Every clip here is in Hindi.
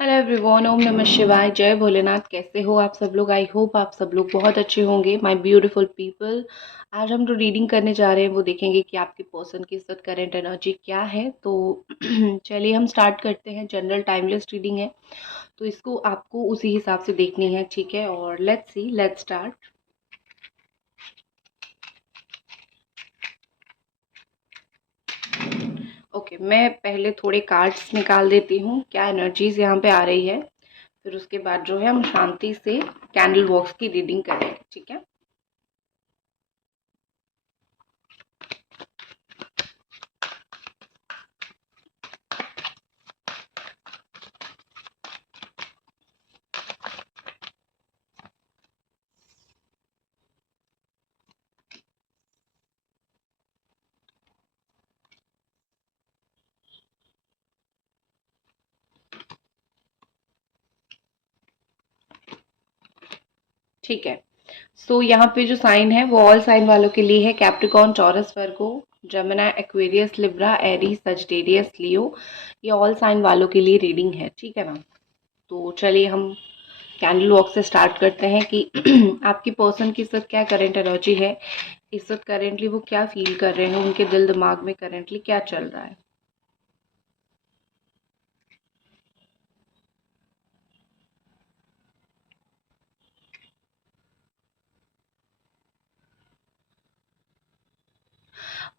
हेलो एवरीवन, ओम नमः शिवाय, जय भोलेनाथ। कैसे हो आप सब लोग? आई होप आप सब लोग बहुत अच्छे होंगे माय ब्यूटीफुल पीपल। आज हम जो रीडिंग करने जा रहे हैं वो देखेंगे कि आपके पर्सन की इस वक्त करंट एनर्जी क्या है। तो चलिए हम स्टार्ट करते हैं। जनरल टाइमलेस रीडिंग है तो इसको आपको उसी हिसाब से देखनी है, ठीक है? और let's see, let's start. Okay, मैं पहले थोड़े कार्ड्स निकाल देती हूँ, क्या एनर्जीज यहाँ पे आ रही है। फिर उसके बाद जो है हम शांति से कैंडल बॉक्स की रीडिंग करेंगे, ठीक है? ठीक है। सो यहाँ पे जो साइन है वो ऑल साइन वालों के लिए है। कैप्रिकॉर्न, टॉरस, वर्गो, जमिनी, एक्वेरियस, लिब्रा, एरीज, सजिटेरियस, लियो, ये ऑल साइन वालों के लिए रीडिंग है, ठीक है ना? तो चलिए हम कैंडल वॉक से स्टार्ट करते हैं कि आपकी पर्सन की इस वक्त क्या करंट एनर्जी है, इस वक्त करेंटली वो क्या फील कर रहे हैं, उनके दिल दिमाग में करेंटली क्या चल रहा है।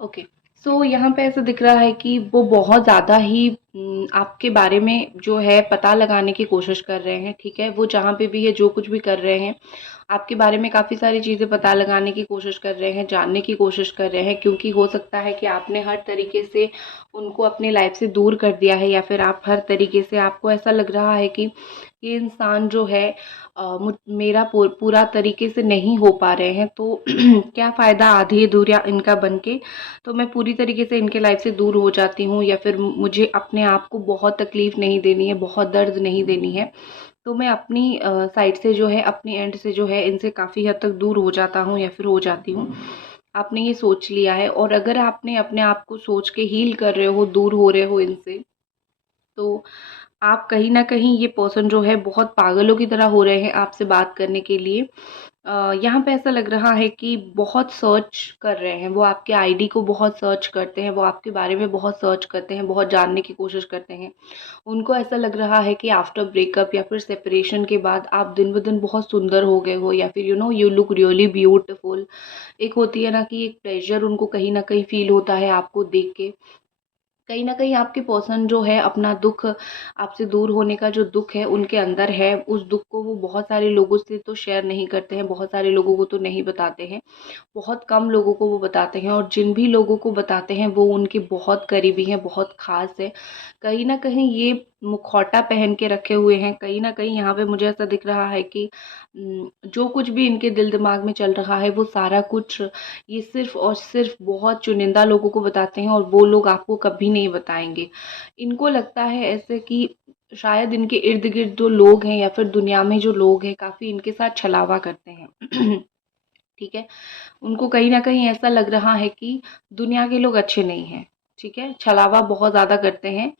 ओके। सो यहाँ पे ऐसा दिख रहा है कि वो बहुत ज़्यादा ही आपके बारे में जो है पता लगाने की कोशिश कर रहे हैं, ठीक है? वो जहाँ पे भी है, जो कुछ भी कर रहे हैं, आपके बारे में काफ़ी सारी चीज़ें पता लगाने की कोशिश कर रहे हैं, जानने की कोशिश कर रहे हैं, क्योंकि हो सकता है कि आपने हर तरीके से उनको अपनी लाइफ से दूर कर दिया है, या फिर आप हर तरीके से, आपको ऐसा लग रहा है कि ये इंसान जो है मेरा पूरा तरीके से नहीं हो पा रहे हैं, तो क्या फ़ायदा आधी अधूरा इनका बन के। तो मैं पूरी तरीके से इनके लाइफ से दूर हो जाती हूँ, या फिर मुझे अपने आप को बहुत तकलीफ नहीं देनी है, बहुत दर्द नहीं देनी है। तो मैं अपनी साइड से जो है, अपनी एंड से जो है, इनसे काफ़ी हद तक दूर हो जाता हूँ या फिर हो जाती हूँ। आपने ये सोच लिया है, और अगर आपने अपने आप को सोच के हील कर रहे हो, दूर हो रहे हो इनसे, तो आप कहीं न कहीं, ये पर्सन जो है बहुत पागलों की तरह हो रहे हैं आपसे बात करने के लिए। यहाँ पे ऐसा लग रहा है कि बहुत सर्च कर रहे हैं, वो आपके आईडी को बहुत सर्च करते हैं, वो आपके बारे में बहुत सर्च करते हैं, बहुत जानने की कोशिश करते हैं। उनको ऐसा लग रहा है कि आफ्टर ब्रेकअप या फिर सेपरेशन के बाद आप दिन ब दिन बहुत सुंदर हो गए हो, या फिर यू लुक रियली ब्यूटीफुल। एक होती है ना कि एक प्लेज़र उनको कहीं न कहीं फ़ील होता है आपको देख के। कहीं न कहीं आपके पर्सन जो है अपना दुःख, आपसे दूर होने का जो दुःख है उनके अंदर है, उस दुःख को वो बहुत सारे लोगों से तो शेयर नहीं करते हैं, बहुत सारे लोगों को तो नहीं बताते हैं। बहुत कम लोगों को वो बताते हैं, और जिन भी लोगों को बताते हैं वो उनके बहुत करीबी हैं, बहुत ख़ास है। कहीं न कहीं ये मुखौटा पहन के रखे हुए हैं। कहीं न कहीं यहाँ पे मुझे ऐसा दिख रहा है कि जो कुछ भी इनके दिल दिमाग में चल रहा है वो सारा कुछ ये सिर्फ़ और सिर्फ़ बहुत चुनिंदा लोगों को बताते हैं, और वो लोग आपको कभी नहीं बताएँगे। इनको लगता है ऐसे कि शायद इनके इर्द-गिर्द जो लोग हैं, या फिर दुनिया में जो लोग हैं, काफ़ी इनके साथ छलावा करते हैं। ठीक है? उनको कहीं न कहीं ऐसा लग रहा है कि दुनिया के लोग अच्छे नहीं हैं, ठीक है? छलावा बहुत ज़्यादा करते हैं,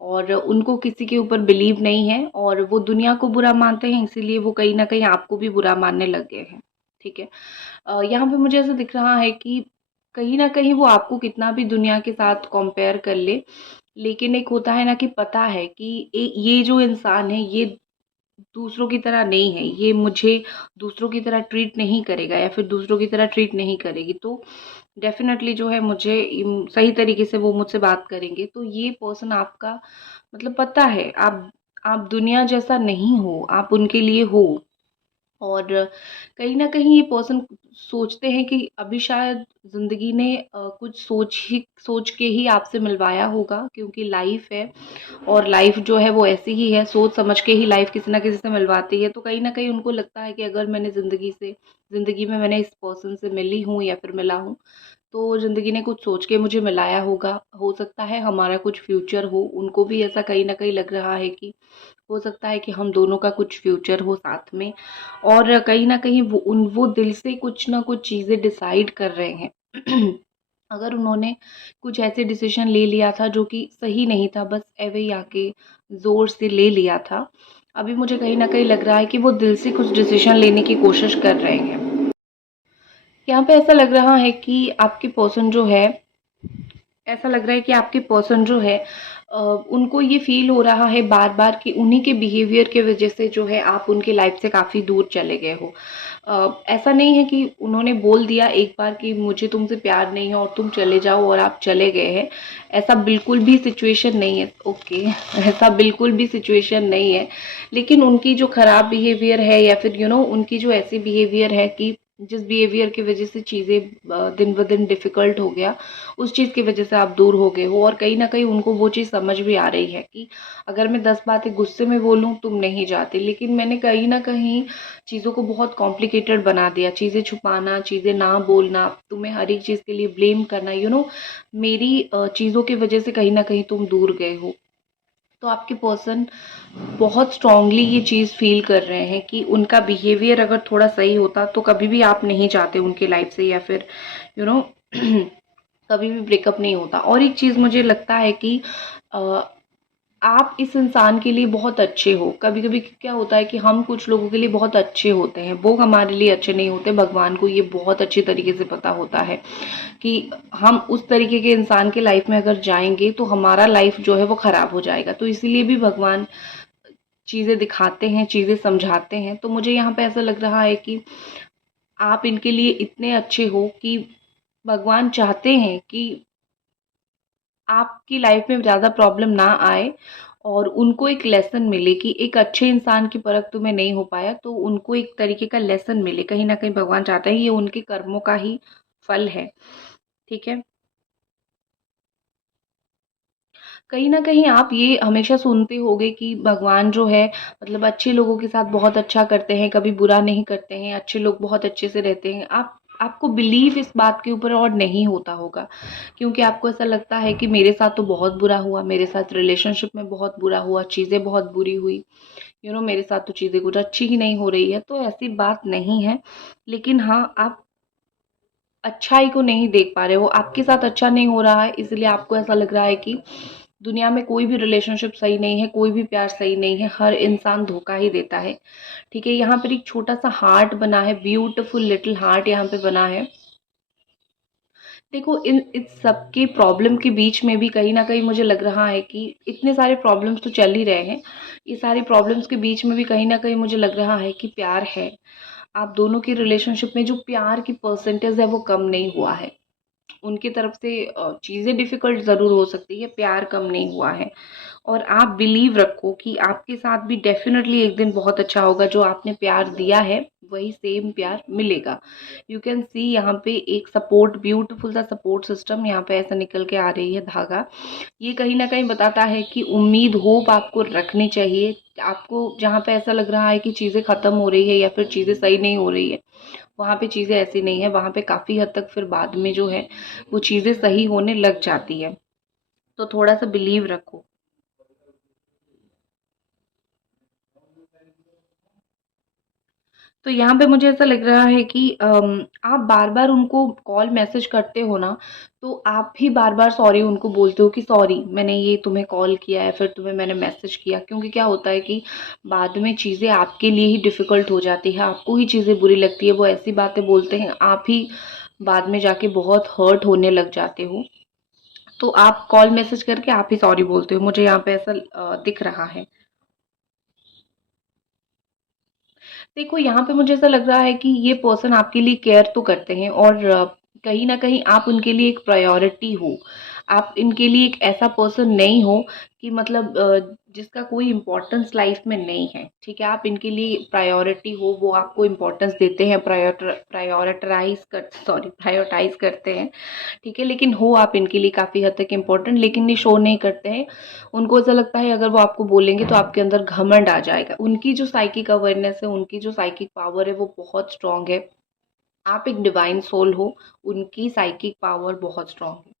और उनको किसी के ऊपर बिलीव नहीं है, और वो दुनिया को बुरा मानते हैं, इसीलिए वो कहीं न कहीं आपको भी बुरा मानने लग गए हैं, ठीक है? यहाँ पे मुझे ऐसा दिख रहा है कि कहीं न कहीं वो आपको कितना भी दुनिया के साथ कंपेयर कर ले, लेकिन एक होता है ना कि पता है कि ये जो इंसान है, ये दूसरों की तरह नहीं है, ये मुझे दूसरों की तरह ट्रीट नहीं करेगा, या फिर दूसरों की तरह ट्रीट नहीं करेगी, तो डेफ़िनेटली जो है मुझे सही तरीके से वो मुझसे बात करेंगे। तो ये पर्सन आपका, मतलब पता है आप दुनिया जैसा नहीं हो, आप उनके लिए हो। और कहीं न कहीं ये पर्सन सोचते हैं कि अभी शायद ज़िंदगी ने कुछ सोच के ही आपसे मिलवाया होगा, क्योंकि लाइफ़ है, और लाइफ़ जो है वो ऐसी ही है, सोच समझ के ही लाइफ़ किसी न किसी से मिलवाती है। तो कहीं न कहीं उनको लगता है कि अगर मैंने ज़िंदगी में मैंने इस पर्सन से मिली हूँ या फिर मिला हूँ, तो ज़िंदगी ने कुछ सोच के मुझे मिलाया होगा। हो सकता है हमारा कुछ फ्यूचर हो, उनको भी ऐसा कहीं न कहीं लग रहा है कि हो सकता है कि हम दोनों का कुछ फ्यूचर हो साथ में। और कहीं न कहीं वो दिल से कुछ न कुछ चीज़ें डिसाइड कर रहे हैं। अगर उन्होंने कुछ ऐसे डिसीजन ले लिया था जो कि सही नहीं था, बस ऐवे ही आके ज़ोर से ले लिया था। अभी मुझे कहीं न कहीं लग रहा है कि वो दिल से कुछ डिसीजन लेने की कोशिश कर रहे हैं। यहाँ पे ऐसा लग रहा है कि आपकी पर्सन जो है ऐसा लग रहा है कि आपके पर्सन जो है उनको ये फ़ील हो रहा है बार-बार कि उन्हीं के बिहेवियर की वज़ह से जो है आप उनकी लाइफ़ से काफ़ी दूर चले गए हो। ऐसा नहीं है कि उन्होंने बोल दिया एक बार कि मुझे तुमसे प्यार नहीं है और तुम चले जाओ और आप चले गए हैं। ऐसा बिल्कुल भी सिचुएशन नहीं है। ओके ऐसा बिल्कुल भी सिचुएशन नहीं है। लेकिन उनकी जो खराब बिहेवियर है या फिर उनकी जो ऐसी बिहेवियर है कि जिस बिहेवियर की वज़ह से चीज़ें दिन ब दिन डिफ़िकल्ट हो गया, उस चीज़ की वजह से आप दूर हो गए हो और कहीं न कहीं उनको वो चीज़ समझ भी आ रही है कि अगर मैं 10 बातें गुस्से में बोलूँ, तुम नहीं जाते। लेकिन मैंने कहीं न कहीं चीज़ों को बहुत कॉम्प्लिकेटेड बना दिया। चीज़ें छुपाना, चीज़ें ना बोलना, तुम्हें हर एक चीज़ के लिए ब्लेम करना, मेरी चीज़ों की वजह से कहीं न कहीं तुम दूर गए हो। तो आपके पर्सन बहुत स्ट्रांगली ये चीज़ फ़ील कर रहे हैं कि उनका बिहेवियर अगर थोड़ा सही होता, तो कभी भी आप नहीं चाहते उनकी लाइफ़ से या फिर यू नो कभी भी ब्रेकअप नहीं होता। और एक चीज़ मुझे लगता है कि अ, आप इस इंसान के लिए बहुत अच्छे हो। कभी-कभी क्या होता है कि हम कुछ लोगों के लिए बहुत अच्छे होते हैं, वो हमारे लिए अच्छे नहीं होते। भगवान को ये बहुत अच्छी तरीके से पता होता है कि हम उस तरीके के इंसान के लाइफ में अगर जाएँगे, तो हमारा लाइफ जो है वो ख़राब हो जाएगा। तो इसीलिए भी भगवान चीज़ें दिखाते हैं, चीज़ें समझाते हैं। तो मुझे यहाँ पे ऐसा लग रहा है कि आप इनके लिए इतने अच्छे हो कि भगवान चाहते हैं कि आपकी लाइफ में ज़्यादा प्रॉब्लम ना आए और उनको एक लेसन मिले कि एक अच्छे इंसान की परख तुम्हें नहीं हो पाया, तो उनको एक तरीके का लेसन मिले। कहीं न कहीं भगवान चाहते हैं ये उनके कर्मों का ही फल है, ठीक है? कहीं न कहीं आप ये हमेशा सुनते होंगे कि भगवान जो है मतलब अच्छे लोगों के साथ बहुत अच्छा करते हैं, कभी बुरा नहीं करते हैं, अच्छे लोग बहुत अच्छे से रहते हैं। आपको बिलीव इस बात के ऊपर और नहीं होता होगा, क्योंकि आपको ऐसा लगता है कि मेरे साथ तो बहुत बुरा हुआ, मेरे साथ रिलेशनशिप में बहुत बुरा हुआ, चीज़ें बहुत बुरी हुई, मेरे साथ तो चीज़ें कुछ अच्छी ही नहीं हो रही है, तो ऐसी बात नहीं है। लेकिन हाँ, आप अच्छाई को नहीं देख पा रहे हो, आपके साथ अच्छा नहीं हो रहा है, इसलिए आपको ऐसा लग रहा है कि दुनिया में कोई भी रिलेशनशिप सही नहीं है, कोई भी प्यार सही नहीं है, हर इंसान धोखा ही देता है, ठीक है? यहाँ पर एक छोटा-सा हार्ट बना है, ब्यूटीफुल लिटिल हार्ट यहाँ पे बना है। देखो इन इस सब के प्रॉब्लम के बीच में भी कहीं न कहीं मुझे लग रहा है कि इतने सारे प्रॉब्लम्स तो चल ही रहे हैं। ये सारी प्रॉब्लम्स के बीच में भी कहीं न कहीं मुझे लग रहा है कि प्यार है। आप दोनों की रिलेशनशिप में जो प्यार की परसेंटेज है वो कम नहीं हुआ है। उनकी तरफ से चीज़ें डिफ़िकल्ट ज़रूर हो सकती है, प्यार कम नहीं हुआ है। और आप बिलीव रखो कि आपके साथ भी डेफ़िनेटली एक दिन बहुत अच्छा होगा, जो आपने प्यार दिया है, वही सेम प्यार मिलेगा। यू कैन सी यहाँ पे एक सपोर्ट ब्यूटीफुल सा सपोर्ट सिस्टम यहाँ पे ऐसा निकल के आ रही है धागा। ये कहीं न कहीं बताता है कि उम्मीद, होप आपको रखनी चाहिए। आपको जहाँ पे ऐसा लग रहा है कि चीज़ें ख़त्म हो रही है या फिर चीज़ें सही नहीं हो रही है, वहाँ पे चीज़ें ऐसी नहीं है, वहाँ पे काफ़ी हद तक फिर बाद में जो है वो चीज़ें सही होने लग जाती है। तो थोड़ा-सा बिलीव रखो। तो यहाँ पे मुझे ऐसा लग रहा है कि आप बार-बार उनको कॉल मैसेज करते हो ना, तो आप भी बार-बार सॉरी उनको बोलते हो कि सॉरी मैंने ये तुम्हें कॉल किया या फिर तुम्हें मैंने मैसेज किया। क्योंकि क्या होता है कि बाद में चीज़ें आपके लिए ही डिफ़िकल्ट हो जाती है, आपको ही चीज़ें बुरी लगती है, वो ऐसी बातें बोलते हैं, आप ही बाद में जाके बहुत हर्ट होने लग जाते हो। तो आप कॉल मैसेज करके आप ही सॉरी बोलते हो, मुझे यहाँ पे ऐसा दिख रहा है। देखो यहाँ पे मुझे ऐसा लग रहा है कि ये पर्सन आपके लिए केयर तो करते हैं और कहीं न कहीं आप उनके लिए एक प्रायोरिटी हो। आप इनके लिए एक ऐसा पर्सन नहीं हो कि मतलब जिसका कोई इम्पोर्टेंस लाइफ में नहीं है, ठीक है? आप इनके लिए प्रायोरिटी हो, वो आपको इम्पोर्टेंस देते हैं, प्रायोरिटाइज़ करते हैं, ठीक है? लेकिन हो आप इनके लिए काफ़ी हद तक इम्पोर्टेंट, लेकिन ये शो नहीं करते हैं। उनको ऐसा लगता है अगर वो आपको बोलेंगे तो आपके अंदर घमंड आ जाएगा। उनकी जो साइकिक अवेयरनेस है, उनकी जो साइकिक पावर है वो बहुत स्ट्रॉन्ग है। आप एक डिवाइन सोल हो, उनकी साइकिक पावर बहुत स्ट्रॉन्ग है।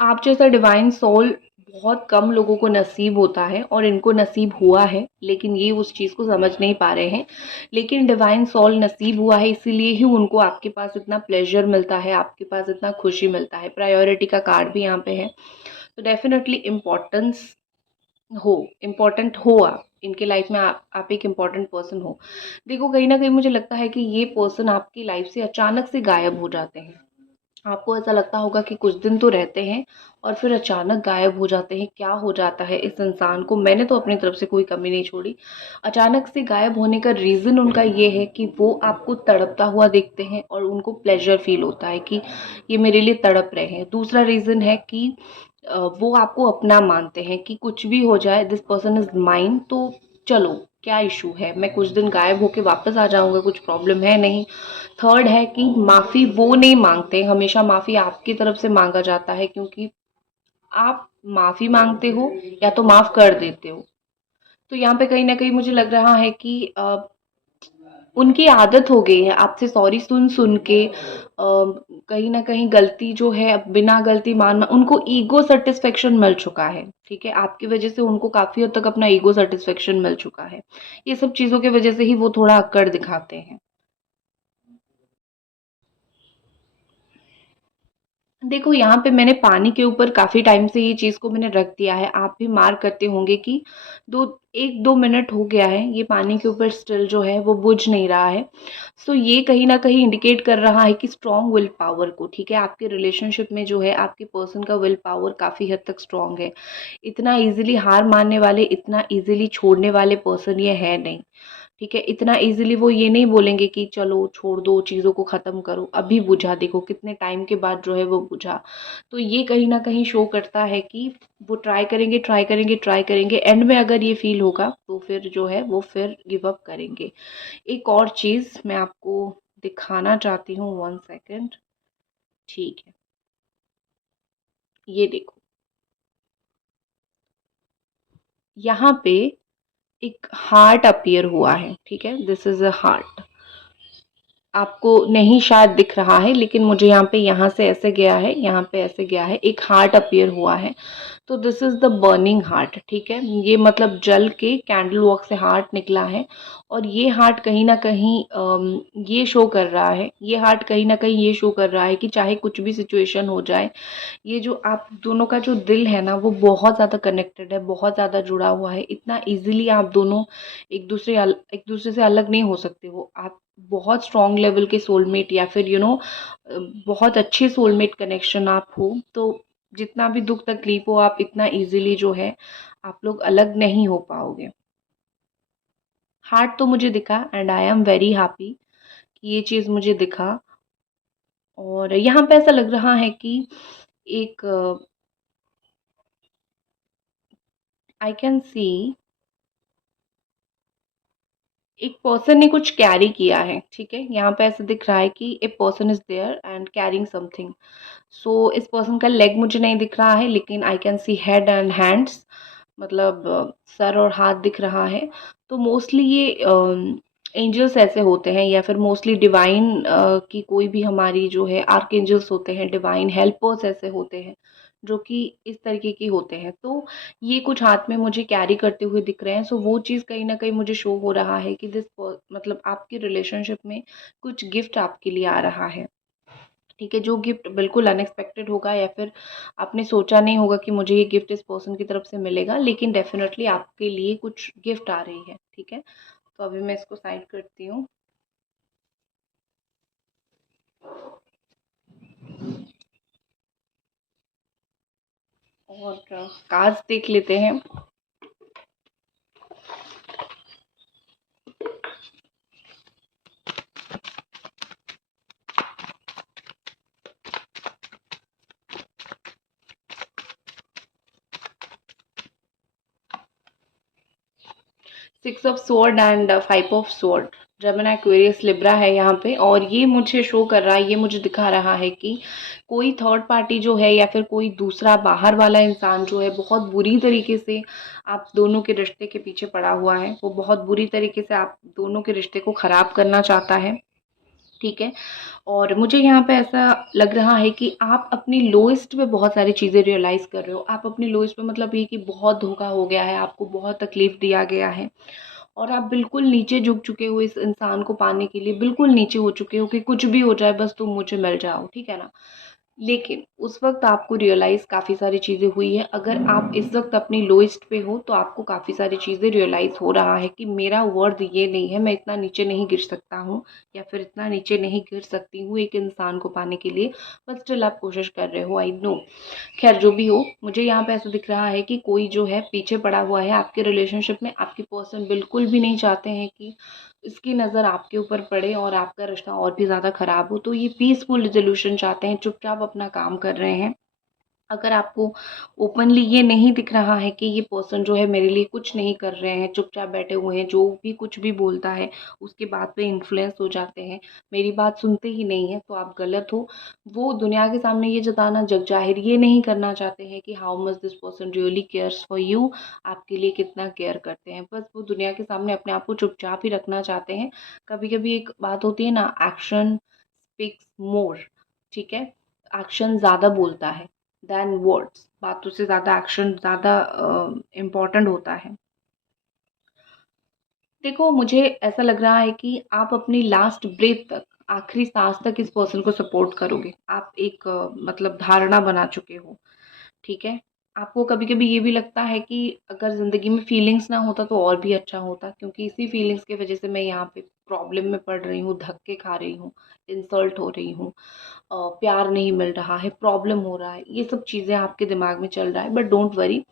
आप जैसा डिवाइन सोल बहुत कम लोगों को नसीब होता है और इनको नसीब हुआ है, लेकिन ये उस चीज़ को समझ नहीं पा रहे हैं। लेकिन डिवाइन सोल नसीब हुआ है, इसीलिए ही उनको आपके पास इतना प्लेजर मिलता है, आपके पास इतना खुशी मिलता है। प्रायोरिटी का कार्ड भी यहाँ पे है। तो डेफिनेटली इम्पोर्टेंट हो आप इनके लाइफ में, आप एक इम्पॉर्टेंट पर्सन हो। देखो, कहीं ना कहीं मुझे लगता है कि ये पर्सन आपकी लाइफ से अचानक से गायब हो जाते हैं। आपको ऐसा लगता होगा कि कुछ दिन तो रहते हैं और फिर अचानक गायब हो जाते हैं। क्या हो जाता है इस इंसान को? मैंने तो अपनी तरफ से कोई कमी नहीं छोड़ी। अचानक से गायब होने का रीज़न उनका ये है कि वो आपको तड़पता हुआ देखते हैं और उनको प्लेजर फील होता है कि ये मेरे लिए तड़प रहे हैं। दूसरा रीज़न है कि वो आपको अपना मानते हैं कि कुछ भी हो जाए, दिस पर्सन इज़ माइन, तो चलो क्या इशू है, मैं कुछ दिन गायब होके वापस आ जाऊंगा, कुछ प्रॉब्लम है नहीं। थर्ड है कि माफ़ी वो नहीं मांगते, हमेशा माफ़ी आपकी तरफ से मांगा जाता है, क्योंकि आप माफ़ी मांगते हो या तो माफ़ कर देते हो। तो यहाँ पे कहीं ना कहीं मुझे लग रहा है कि उनकी आदत हो गई है आपसे सॉरी सुन सुन के, कहीं ना कहीं गलती जो है बिना गलती मानना, उनको ईगो सेटिस्फेक्शन मिल चुका है। ठीक है, आपकी वजह से उनको काफ़ी हद तक अपना ईगो सेटिस्फेक्शन मिल चुका है। ये सब चीज़ों की वजह से ही वो थोड़ा अक्कड़ दिखाते हैं। देखो, यहाँ पे मैंने पानी के ऊपर काफ़ी टाइम से ये चीज़ को मैंने रख दिया है। आप भी मार्क करते होंगे कि दो 1-2 मिनट हो गया है, ये पानी के ऊपर स्टिल जो है वो बुझ नहीं रहा है। सो ये कहीं न कहीं इंडिकेट कर रहा है कि स्ट्रॉन्ग विल पावर को, ठीक है? आपके रिलेशनशिप में जो है आपके पर्सन का विल पावर काफ़ी हद तक स्ट्रॉन्ग है। इतना ईज़िली हार मानने वाले, इतना ईज़िली छोड़ने वाले पर्सन ये है नहीं। ठीक है, इतना इजीली वो ये नहीं बोलेंगे कि चलो छोड़ दो, चीज़ों को ख़त्म करो, अभी बुझा, देखो कितने टाइम के बाद जो है वो बुझा। तो ये कहीं ना कहीं शो करता है कि वो ट्राई करेंगे, ट्राई करेंगे, ट्राई करेंगे, एंड में अगर ये फील होगा तो फिर जो है वो फिर गिव अप करेंगे। एक और चीज़ मैं आपको दिखाना चाहती हूँ, 1 सेकेंड। ठीक है, ये देखो, यहाँ पे एक हार्ट अपीयर हुआ है। ठीक है, दिस इज अ हार्ट। आपको नहीं शायद दिख रहा है, लेकिन मुझे यहाँ से ऐसे गया है, यहाँ पे ऐसे गया है, एक हार्ट अपीयर हुआ है। तो this is the burning heart. ठीक है, ये मतलब जल के कैंडल वॉक से हार्ट निकला है। और ये हार्ट कहीं ना कहीं ये शो कर रहा है, ये हार्ट कहीं ना कहीं ये शो कर रहा है कि चाहे कुछ भी सिचुएशन हो जाए, ये जो आप दोनों का जो दिल है ना, वो बहुत ज़्यादा कनेक्टेड है, बहुत ज़्यादा जुड़ा हुआ है। इतना इजीली आप दोनों एक दूसरे से अलग नहीं हो सकते हो। आप बहुत स्ट्रॉन्ग लेवल के सोलमेट या फिर बहुत अच्छे सोलमेट कनेक्शन आप हो, तो जितना भी दुख तकलीफ हो, आप इतना इजीली जो है आप लोग अलग नहीं हो पाओगे। हार्ट तो मुझे दिखा and I am very happy कि ये चीज़ मुझे दिखा। और यहाँ पे ऐसा लग रहा है कि एक आई कैन सी एक पर्सन ने कुछ कैरी किया है। ठीक है, यहाँ पे ऐसे दिख रहा है कि a person is there and carrying something. So इस पर्सन का लेग मुझे नहीं दिख रहा है, लेकिन आई can C head and hands, मतलब सर और हाथ दिख रहा है। तो मोस्टली ये एंजल्स ऐसे होते हैं, या फिर मोस्टली डिवाइन की कोई भी हमारी जो है आर्क एंजल्स होते हैं, डिवाइन हेल्पर्स ऐसे होते हैं जो कि इस तरीके के होते हैं। तो ये कुछ हाथ में मुझे कैरी करते हुए दिख रहे हैं। सो वो चीज़ कहीं ना कहीं मुझे शो हो रहा है कि मतलब आपकी रिलेशनशिप में कुछ गिफ्ट आपके लिए आ रहा है। ठीक है, जो गिफ्ट बिल्कुल अनएक्सपेक्टेड होगा, या फिर आपने सोचा नहीं होगा कि मुझे ये गिफ्ट इस पर्सन की तरफ से मिलेगा, लेकिन डेफिनेटली आपके लिए कुछ गिफ्ट आ रही है। ठीक है, तो अभी मैं इसको साइड करती हूँ। और कार्ड्स देख लेते हैं। 6 of sword and 5 of sword. Gemini Aquarius Libra है यहाँ पे, और ये मुझे शो कर रहा है, ये मुझे दिखा रहा है कि कोई थर्ड पार्टी जो है, या फिर कोई दूसरा बाहर वाला इंसान जो है, बहुत बुरी तरीके से आप दोनों के रिश्ते के पीछे पड़ा हुआ है। वो बहुत बुरी तरीके से आप दोनों के रिश्ते को ख़राब करना चाहता है। ठीक है। और मुझे यहाँ पे ऐसा लग रहा है कि आप अपनी लोएस्ट पे बहुत सारी चीज़ें रियलाइज़ कर रहे हो। आप अपनी लोएस्ट पे मतलब ये कि बहुत धोखा हो गया है, आपको बहुत तकलीफ़ दिया गया है और आप बिल्कुल नीचे झुक चुके हो इस इंसान को पाने के लिए, बिल्कुल नीचे हो चुके हो कि कुछ भी हो जाए बस तुम मुझे मिल जाओ, ठीक है ना? लेकिन उस वक़्त आपको रियलाइज़ काफ़ी सारी चीज़ें हुई हैं। अगर आप इस वक़्त अपनी लोएस्ट पे हो तो आपको काफ़ी सारी चीज़ें रियलाइज़ हो रहा है कि मेरा वर्थ ये नहीं है, मैं इतना नीचे नहीं गिर सकता हूँ या फिर इतना नीचे नहीं गिर सकती हूँ एक इंसान को पाने के लिए, बट स्टिल आप कोशिश कर रहे हो, आई नो। ख़ैर जो भी हो, मुझे यहाँ पे ऐसा दिख रहा है कि कोई जो है पीछे पड़ा हुआ है आपके रिलेशनशिप में। आपके पर्सन बिल्कुल भी नहीं चाहते हैं कि इसकी नज़र आपके ऊपर पड़े और आपका रिश्ता और भी ज़्यादा ख़राब हो। तो ये पीसफुल रिज़ॉल्यूशन चाहते हैं, चुपचाप अपना काम कर रहे हैं। अगर आपको ओपनली ये नहीं दिख रहा है कि ये पर्सन जो है मेरे लिए कुछ नहीं कर रहे हैं, चुपचाप बैठे हुए हैं, जो भी कुछ भी बोलता है उसकी बात पे इन्फ्लुएंस हो जाते हैं, मेरी बात सुनते ही नहीं हैं, तो आप गलत हो। वो दुनिया के सामने ये जताना जगज़ाहिर ये नहीं करना चाहते हैं कि how much this person really cares for you, आपके लिए कितना केयर करते हैं। बस वो दुनिया के सामने अपने आप को चुपचाप ही रखना चाहते हैं। कभी-कभी एक बात होती है ना, एक्शन स्पीक्स मोर, ठीक है? एक्शन ज़्यादा बोलता है देन वर्ड्स। बातों से ज़्यादा एक्शन ज़्यादा इम्पोर्टेंट होता है। देखो, मुझे ऐसा लग रहा है कि आप अपनी लास्ट ब्रेथ तक, आखिरी सांस तक इस पर्सन को सपोर्ट करोगे। आप एक मतलब धारणा बना चुके हो, ठीक है? आपको कभी-कभी ये भी लगता है कि अगर ज़िंदगी में फीलिंग्स ना होता तो और भी अच्छा होता, क्योंकि इसी फीलिंग्स की वज़ह से मैं यहाँ पे प्रॉब्लम में पड़ रही हूँ, धक्के खा रही हूँ, इंसल्ट हो रही हूँ, प्यार नहीं मिल रहा है, प्रॉब्लम हो रहा है। ये सब चीज़ें आपके दिमाग में चल रहा है, बट डोंट वरी,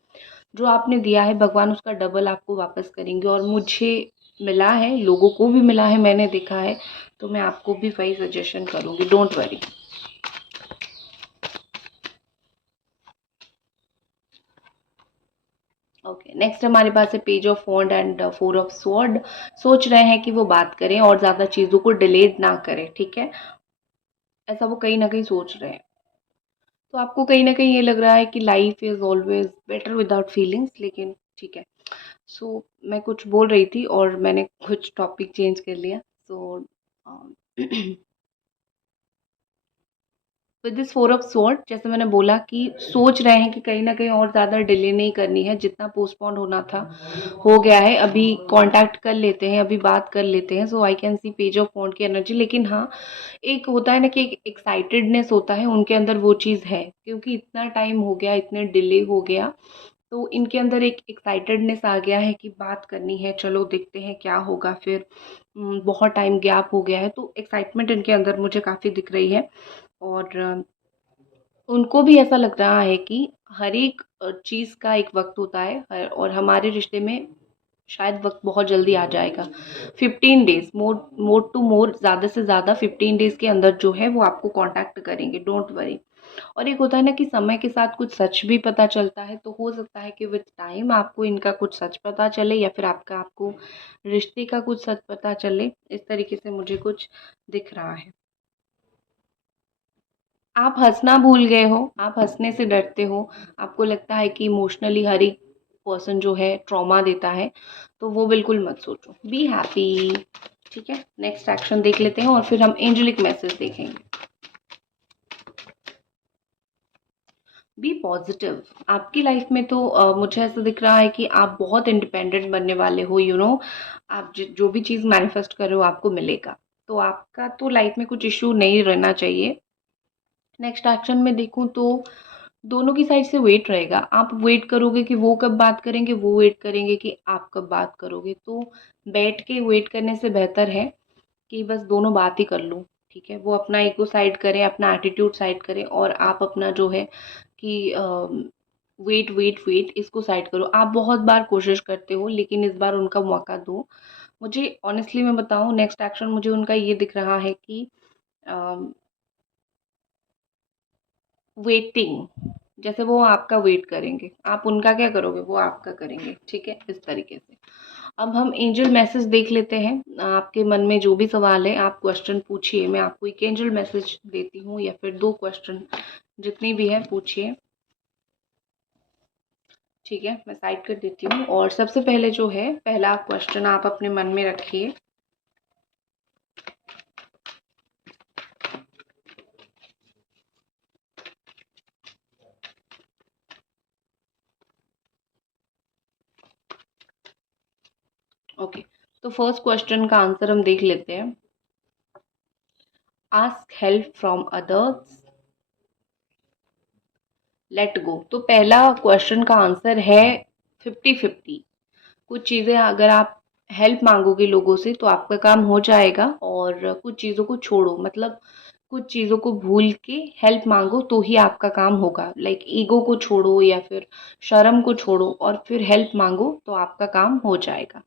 जो आपने दिया है भगवान उसका डबल आपको वापस करेंगे। और मुझे मिला है, लोगों को भी मिला है, मैंने देखा है, तो मैं आपको भी वही सजेशन करूँगी, डोंट वरी। ओके, नेक्स्ट हमारे पास है page of wand and four of sword. सोच रहे हैं कि वो बात करें और ज़्यादा चीज़ों को डिले ना करें, ठीक है? ऐसा वो कहीं ना कहीं सोच रहे हैं। तो आपको कहीं न कहीं ये लग रहा है कि life is always better without feelings, लेकिन ठीक है। सो मैं कुछ बोल रही थी और मैंने कुछ टॉपिक चेंज कर लिया। So with this four of sword, जैसे मैंने बोला कि सोच रहे हैं कि कहीं न कहीं और ज़्यादा डिले नहीं करनी है, जितना पोस्टपोन होना था, हो गया है। अभी कॉन्टैक्ट कर लेते हैं, अभी बात कर लेते हैं। So I can see page of wand की एनर्जी। लेकिन हाँ, एक होता है ना कि एक एक्साइटेडनेस होता है, उनके अंदर वो चीज़ है, क्योंकि इतना टाइम हो गया, इतने डिले हो गया, तो इनके अंदर एक एक्साइटेडनेस आ गया है कि बात करनी है, चलो देखते हैं क्या होगा फिर। बहुत टाइम गैप हो गया है, तो एक्साइटमेंट इनके अंदर मुझे काफ़ी दिख रही है। और उनको भी ऐसा लग रहा है कि हर एक चीज़ का एक वक्त होता है, और हमारे रिश्ते में शायद वक्त बहुत जल्दी आ जाएगा। 15 डेज़, मोर मोर टू मोर, ज़्यादा से ज़्यादा 15 डेज़ के अंदर जो है वो आपको कांटेक्ट करेंगे, डोंट वरी। और एक होता है ना कि समय के साथ कुछ सच भी पता चलता है, तो हो सकता है कि विद टाइम आपको इनका कुछ सच पता चले, या फिर आपको रिश्ते का कुछ सच पता चले। इस तरीके से मुझे कुछ दिख रहा है। आप हँसना भूल गए हो, आप हँसने से डरते हो। आपको लगता है कि इमोशनली हर एक पर्सन जो है ट्रॉमा देता है, तो वो बिल्कुल मत सोचो। बी हैप्पी, ठीक है? नेक्स्ट एक्शन देख लेते हैं और फिर हम एंजेलिक मैसेज देखेंगे। Be positive. आपकी लाइफ में तो मुझे ऐसा दिख रहा है कि आप बहुत इंडिपेंडेंट बनने वाले हो, आप जो भी चीज़ मैनिफेस्ट कर रहे हो आपको मिलेगा। तो आपका तो लाइफ में कुछ इश्यू नहीं रहना चाहिए। नेक्स्ट एक्शन में देखूँ तो दोनों की साइड से वेट रहेगा। आप वेट करोगे कि वो कब बात करेंगे, वो वेट करेंगे कि आप कब बात करोगे। तो बैठ के वेट करने से बेहतर है कि बस दोनों बात ही कर लूँ, ठीक है? वो अपना ईगो साइड करें, अपना एटीट्यूड साइड करें, और आप अपना जो है कि वेट वेट वेट इसको साइड करो। आप बहुत बार कोशिश करते हो, लेकिन इस बार उनका मौका दो। मुझे ऑनेस्टली मैं बताऊँ, नेक्स्ट एक्शन मुझे उनका ये दिख रहा है कि वेटिंग, जैसे वो आपका वेट करेंगे, आप उनका क्या करोगे, वो आपका करेंगे, ठीक है? इस तरीके से। अब हम एंजल मैसेज देख लेते हैं। आपके मन में जो भी सवाल है आप क्वेश्चन पूछिए, मैं आपको एक एंजल मैसेज देती हूँ, या फिर 2 क्वेश्चन, जितनी भी है पूछिए, ठीक है? मैं साइड कर देती हूँ। और सबसे पहले जो है पहला क्वेश्चन आप अपने मन में रखिए। ओके, तो फर्स्ट क्वेश्चन का आंसर हम देख लेते हैं। Ask help from others, let go. तो पहला क्वेश्चन का आंसर है 50-50। कुछ चीज़ें अगर आप हेल्प मांगोगे लोगों से तो आपका काम हो जाएगा, और कुछ चीज़ों को छोड़ो, मतलब कुछ चीज़ों को भूल के हेल्प मांगो तो ही आपका काम होगा। लाइक ईगो को छोड़ो या फिर शर्म को छोड़ो और फिर हेल्प मांगो तो आपका काम हो जाएगा।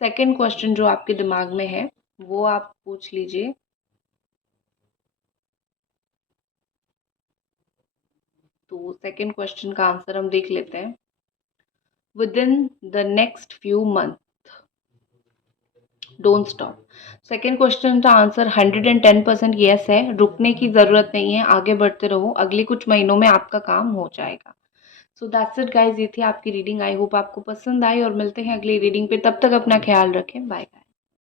सेकंड क्वेश्चन जो आपके दिमाग में है वो आप पूछ लीजिए। तो सेकंड क्वेश्चन का आंसर हम देख लेते हैं। With in the next few month, don't stop. Second question का आंसर 110% यस है। रुकने की ज़रूरत नहीं है, आगे बढ़ते रहो, अगले कुछ महीनों में आपका काम हो जाएगा। सो दैट्स इट गाइज, ये थी आपकी रीडिंग। आई होप आपको पसंद आई और मिलते हैं अगली रीडिंग पे। तब तक अपना ख्याल रखें। Bye bye.